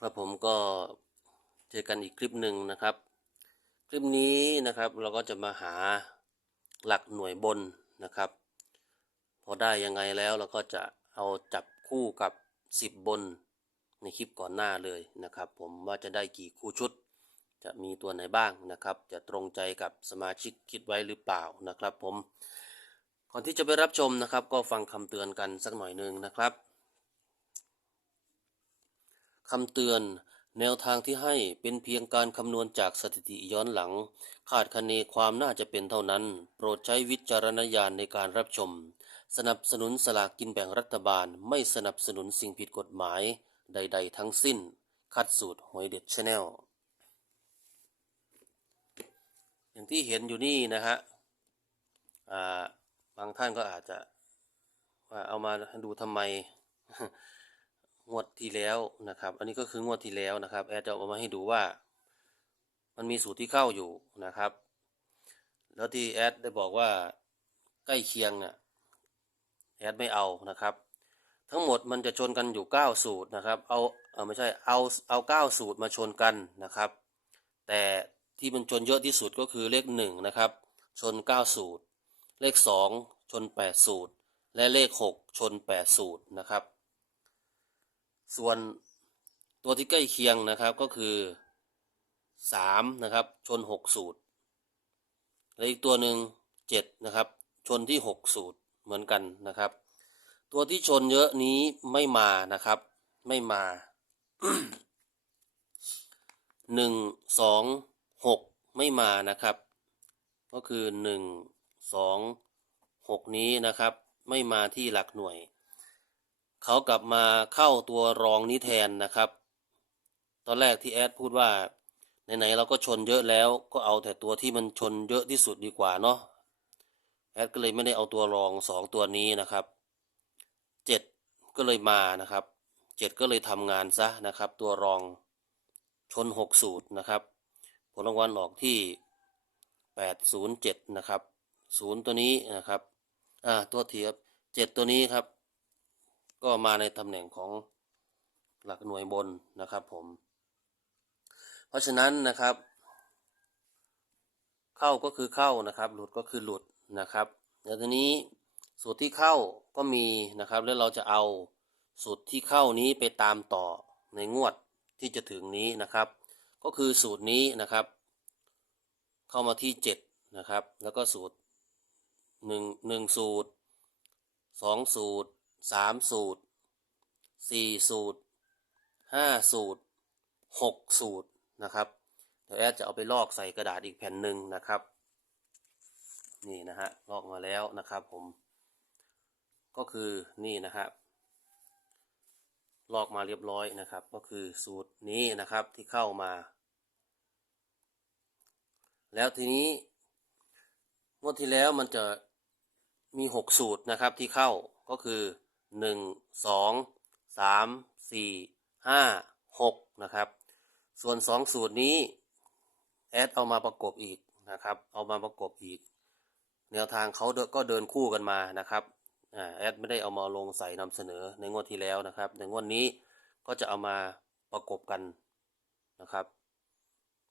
ครับผมก็เจอกันอีกคลิปหนึ่งนะครับ คลิปนี้นะครับเราก็จะมาหาหลักหน่วยบนนะครับ พอได้ยังไงแล้วเราก็จะเอาจับคู่กับ 10 บนในคลิปก่อนหน้าเลยนะครับ ผมว่าจะได้กี่คู่ชุด จะมีตัวไหนบ้างนะครับ จะตรงใจกับสมาชิกคิดไว้หรือเปล่านะครับ ผมก่อนที่จะไปรับชมนะครับ ก็ฟังคำเตือนกันสักหน่อยหนึ่งนะครับ คำเตือน แนวทางที่ให้เป็นเพียงการคำนวณจากสถิติย้อนหลัง คาดคะเนความน่าจะเป็นเท่านั้น โปรดใช้วิจารณญาณในการรับชม สนับสนุนสลากกินแบ่งรัฐบาล ไม่สนับสนุนสิ่งผิดกฎหมายใด ๆ ทั้งสิ้น คัดสูตรหวยเด็ดชาแนลอย่างที่เห็นอยู่นี่นะฮะาบางท่านก็อาจจะว่าเอามาดูทำไม งวดที่แล้วนะครับ อันนี้ก็คืองวดที่แล้วนะครับ แอดจะเอามาให้ดูว่า มันมีสูตรที่เข้าอยู่นะครับ แล้วที่แอดได้บอกว่าใกล้เคียงเนี่ยแอดไม่เอานะครับ ทั้งหมดมันจะชนกันอยู่ 9 สูตรนะครับ เอาเออไม่ใช่เอาเอา9สูตรมาชนกันนะครับ แต่ที่มันชนเยอะที่สุดก็คือเลข1นะครับ ชน 9 สูตร เลข 2 ชน 8 สูตร และเลข 6 ชน 8 สูตรนะครับ ส่วนตัวที่ใกล้เคียงนะครับก็คือสามนะครับชนหกสูตร และอีกตัวหนึ่งเจ็ดนะครับชนที่หกสูตรเหมือนกันนะครับ ตัวที่ชนเยอะนี้ไม่มานะครับ ไม่มาหนึ่งสองหกไม่มานะครับ ก็คือหนึ่งสองหกนี้นะครับ ไม่มาที่หลักหน่วย เขากลับมาเข้าตัวรองนี้แทนนะครับ ตอนแรกที่แอดพูดว่าไหนๆเราก็ชนเยอะแล้วก็เอาแต่ตัวที่มันชนเยอะที่สุดดีกว่าเนาะแอดก็เลยไม่ได้เอาตัวรองสองตัวนี้นะครับเจ็ดก็เลยมานะครับเจ็ดก็เลยทำงานซะนะครับ ตัวรองชนหกสูตรนะครับ ผลรางวัลออกที่แปดศูนย์เจ็ดนะครับศูนย์ตัวนี้นะครับอ่าตัวเทียบเจ็ดตัวนี้ครับ ก็มาในตำแหน่งของหลักหน่วยบนนะครับผม เพราะฉะนั้นนะครับ เข้าก็คือเข้านะครับ หลุดก็คือหลุดนะครับแล้วทีนี้สูตรที่เข้าก็มีนะครับ แล้วเราจะเอาสูตรที่เข้านี้ไปตามต่อในงวดที่จะถึงนี้นะครับ ก็คือสูตรนี้นะครับ เข้ามาที่เจ็ดนะครับ แล้วก็สูตรหนึ่งหนึ่งสูตรสองสูตร สามสูตรสี่สูตรห้าสูตรหกสูตรนะครับ เดี๋ยวแอดจะเอาไปลอกใส่กระดาษอีกแผ่นหนึ่งนะครับ นี่นะฮะลอกมาแล้วนะครับผม ก็คือนี่นะครับลอกมาเรียบร้อยนะครับ ก็คือสูตรนี้นะครับที่เข้ามา แล้วทีนี้งวดที่แล้วมันจะมีหกสูตรนะครับที่เข้าก็คือ หนึ่งสองสามสี่ห้าหกนะครับ ส่วนสองสูตรนี้แอดเอามาประกบอีกนะครับ เอามาประกบอีก แนวทางเขาก็เดินคู่กันมานะครับแอดไม่ได้เอามาลงใส่นำเสนอในงวดที่แล้วนะครับ ในงวดนี้ก็จะเอามาประกบกันนะครับ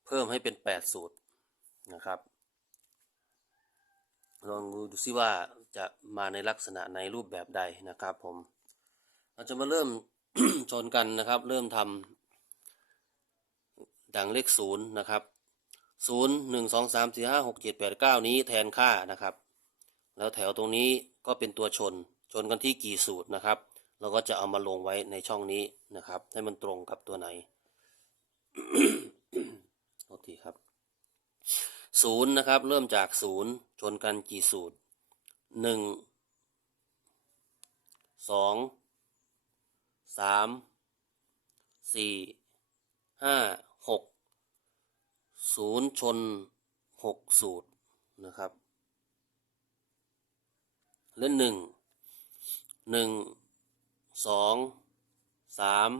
เพิ่มให้เป็นแปดสูตรนะครับ ลองดูซิว่าจะมาในลักษณะในรูปแบบใดนะครับผม เราจะมาเริ่มชนกันนะครับ เริ่มทำดังเลขศูนย์นะครับศูนย์หนึ่งสองสามสี่ห้าหกเจ็ดแปดเก้านี้แทนค่านะครับ แล้วแถวตรงนี้ก็เป็นตัวชน ชนกันที่กี่สูตรนะครับ เราก็จะเอามาลงไว้ในช่องนี้นะครับ ให้มันตรงกับตัวไหนโทษทีครับ ศูนย์นะครับ เริ่มจากศูนย์ชนกันกี่สูตรหนึ่งสองสามสี่ห้าหกศูนย์ชนหกสูตรนะครับเล่นหนึ่งหนึ่งสองสาม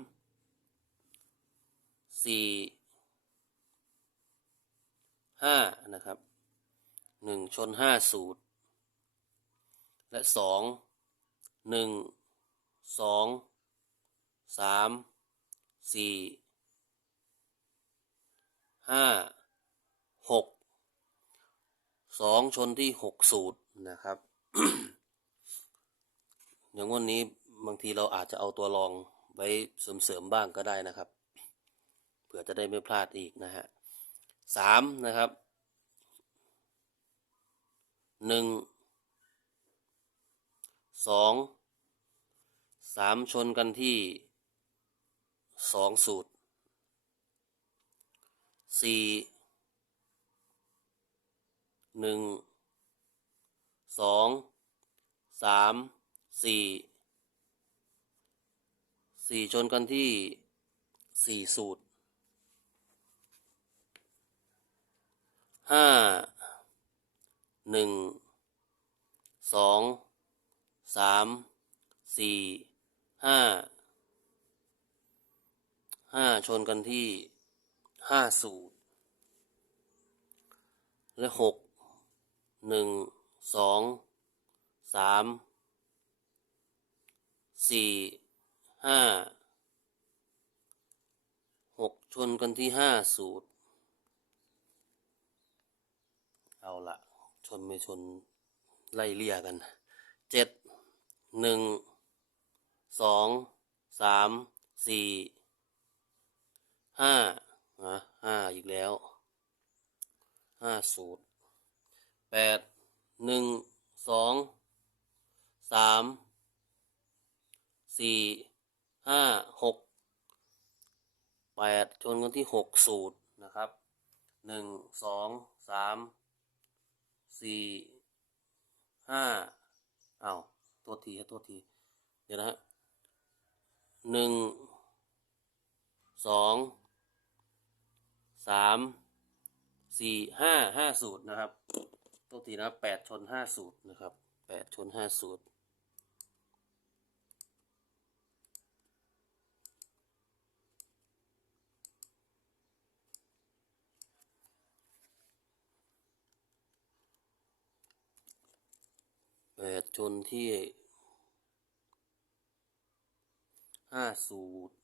สี่ ห้านะครับหนึ่งชนห้าสูตร และสองหนึ่งสองสามสี่ห้าหกสองชนที่หกสูตรนะครับ อย่างวันนี้บางทีเราอาจจะเอาตัวรองไว้เสริมๆบ้างก็ได้นะครับ เผื่อจะได้ไม่พลาดอีกนะฮะ สามนะครับหนึ่งสองสามชนกันที่สองสูตรสี่หนึ่งสองสามสี่สี่ชนกันที่สี่สูตร ห้าหนึ่งสองสามสี่ห้าห้าชนกันที่ห้าสูตร และหกหนึ่งสองสามสี่ห้าหกชนกันที่ห้าสูตร เอาละชนไม่ชนไล่เลี่ยกันเจ็ดหนึ่งสองสามสี่ห้านะห้าอีกแล้วห้าสูตรแปดหนึ่งสองสามสี่ห้าหกแปดชนกันที่หกสูตรนะครับหนึ่งสองสาม สี่ห้าอ้าตัวทีฮะตัวที เดี๋ยวนะฮะหนึ่งสองสามสี่ห้าห้าสูตรนะครับตัวทีนะแปดชนห้าสูตรนะครับแปดชนห้าสูตร ชนที่ห้าสูตร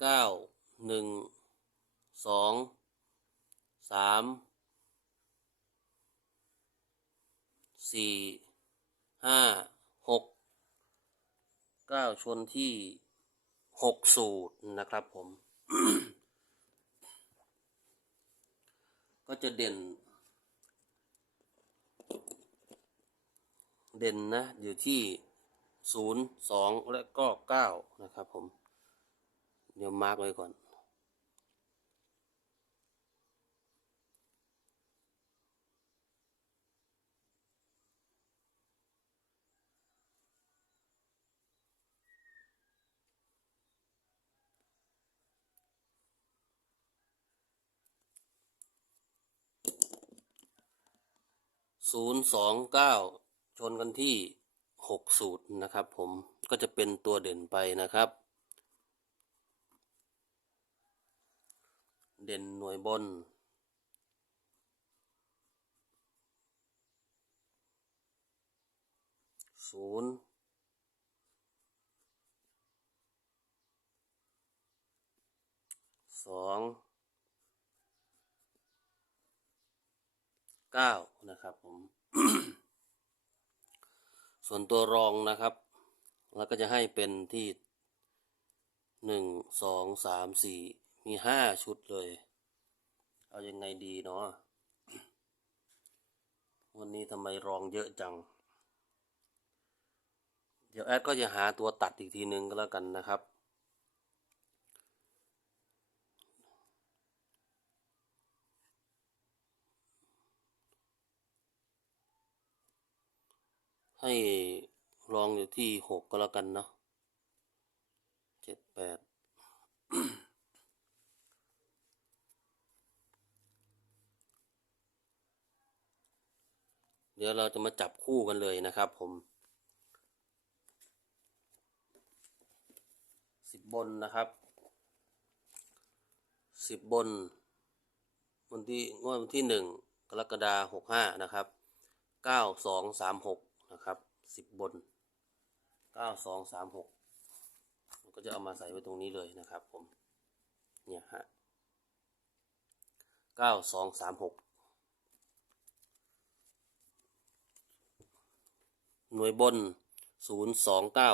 เก้าหนึ่งสองสามสี่ห้าหกเก้าชนที่หกสูตรนะครับผม ก็จะเด่น เด่นนะ อยู่ที่ศูนย์สองและก็เก้านะครับผม เดี๋ยวมาร์กไว้ก่อน ศูนย์สองเก้า ชนกันที่หกสูตรนะครับ ผมก็จะเป็นตัวเด่นไปนะครับ เด่นหน่วยบน ศูนย์สองเก้านะครับผม ส่วนตัวรองนะครับแล้วก็จะให้เป็นที่หนึ่งสองสามสี่มีห้าชุดเลย เอายังไงดีเนาะวันนี้ทำไมรองเยอะจัง เดี๋ยวแอดก็จะหาตัวตัดอีกทีนึงก็แล้วกันนะครับ ให้ลองอยู่ที่หกก็แล้วกันเนาะเจ็ดแปดเดี๋ยวเราจะมาจับคู่กันเลยนะครับผมสิบบนนะครับสิบบน วันที่งวดวันที่หนึ่งกรกฎาหกห้านะครับเก้าสองสามหก นะครับสิบบนเก้าสองสามหกก็จะเอามาใส่ไว้ตรงนี้เลยนะครับผม เนี่ยฮะเก้าสองสามหกหน่วยบนศูนย์สองเก้า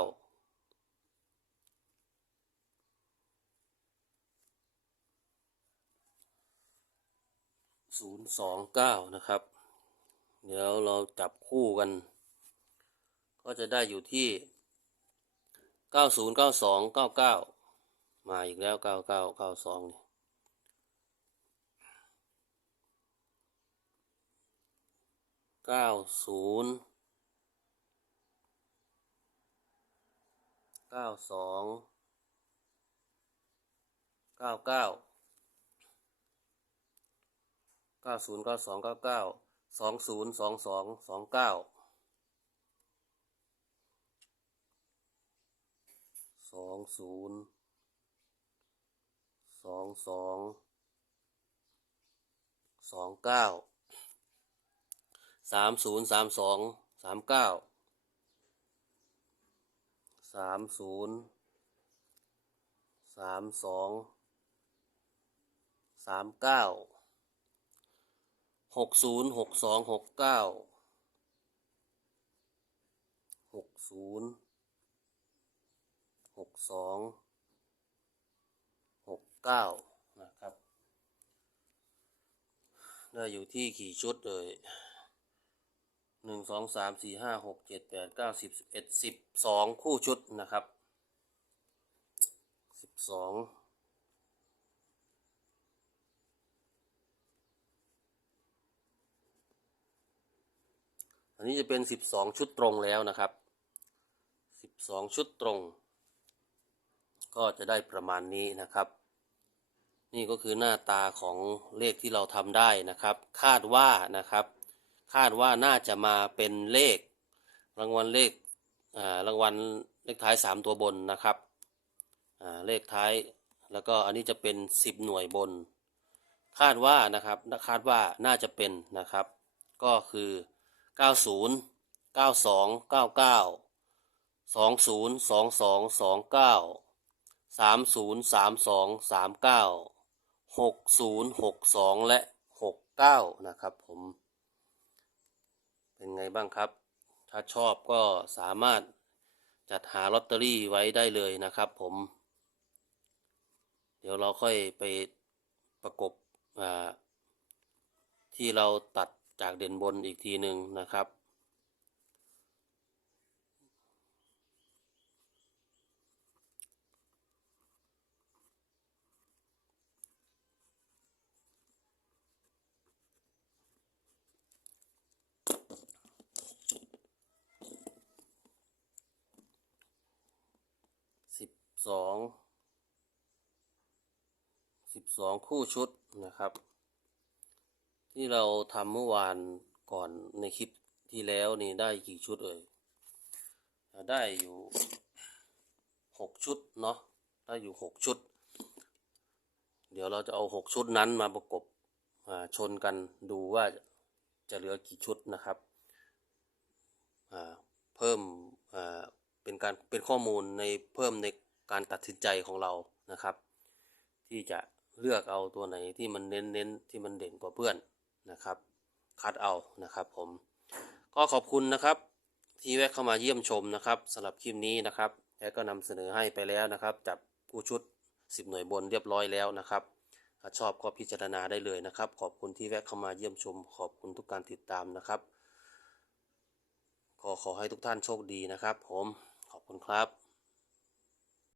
ศูนย์สองเก้านะครับ เดี๋ยวเราจับคู่กัน ก็จะได้อยู่ที่เก้าศูนย์เก้าสองเก้าเก้ามาอีกแล้วเก้าเก้าเก้าสองนี่ยเก้าศูนย์เก้าสองเก้าเก้าเก้าศูนย์เก้าสองเก้าเก้าสองศูนย์สองสองสองเก้า สองศูนย์สองสองสองเก้าสามศูนย์สามสองสามเก้าสามศูนย์สามสองสามเก้าหกศูนย์หกสองหกเก้าหกศูนย์ หกสองหกเก้านะครับ ได้อยู่ที่กี่ชุดเลยหนึ่งสองสามสี่ห้าหกเจ็ดแปดเก้าสิบสิบเอ็ดสิบสองคู่ชุดนะครับสิบสองอันนี้จะเป็นสิบสองชุดตรงแล้วนะครับสิบสองชุดตรง ก็จะได้ประมาณนี้นะครับ นี่ก็คือหน้าตาของเลขที่เราทำได้นะครับ คาดว่านะครับ คาดว่าน่าจะมาเป็นเลข รางวัลเลขรางวัลเลขท้ายสามตัวบนนะครับเลขท้ายแล้วก็อันนี้จะเป็นสิบหน่วยบน คาดว่านะครับคาดว่าน่าจะเป็นนะครับ ก็คือเก้าศูนย์เก้า สามศูนย์สามสองสามเก้าหกศูนย์หกสองและหกเก้านะครับผม เป็นไงบ้างครับ ถ้าชอบก็สามารถจัดหาลอตเตอรี่ไว้ได้เลยนะครับผม เดี๋ยวเราค่อยไปประกบที่เราตัดจากเด่นบนอีกทีหนึ่งนะครับ สองสิบสองคู่ชุดนะครับ ที่เราทำเมื่อวานก่อนในคลิปที่แล้วนี่ได้กี่ชุดเอ่ยได้อยู่หกชุดเนาะได้อยู่หกชุด เดี๋ยวเราจะเอาหกชุดนั้นมาประกบอ่าชนกันดูว่าจะเหลือกี่ชุดนะครับเพิ่มเป็นการเป็นข้อมูลในเพิ่มใน การตัดสินใจของเรานะครับ ที่จะเลือกเอาตัวไหนที่มันเน้นเน้นที่มันเด่นกว่าเพื่อนนะครับ คัดเอานะครับผมก็ขอบคุณนะครับ ที่แวะเข้ามาเยี่ยมชมนะครับสำหรับคลิปนี้นะครับและก็นำเสนอให้ไปแล้วนะครับจับผู้ชุด 10 หน่วยบนเรียบร้อยแล้วนะครับถ้าชอบก็พิจารณาได้เลยนะครับ ขอบคุณที่แวะเข้ามาเยี่ยมชม ขอบคุณทุกการติดตามนะครับขอขอให้ทุกท่านโชคดีนะครับ ผมขอบคุณครับ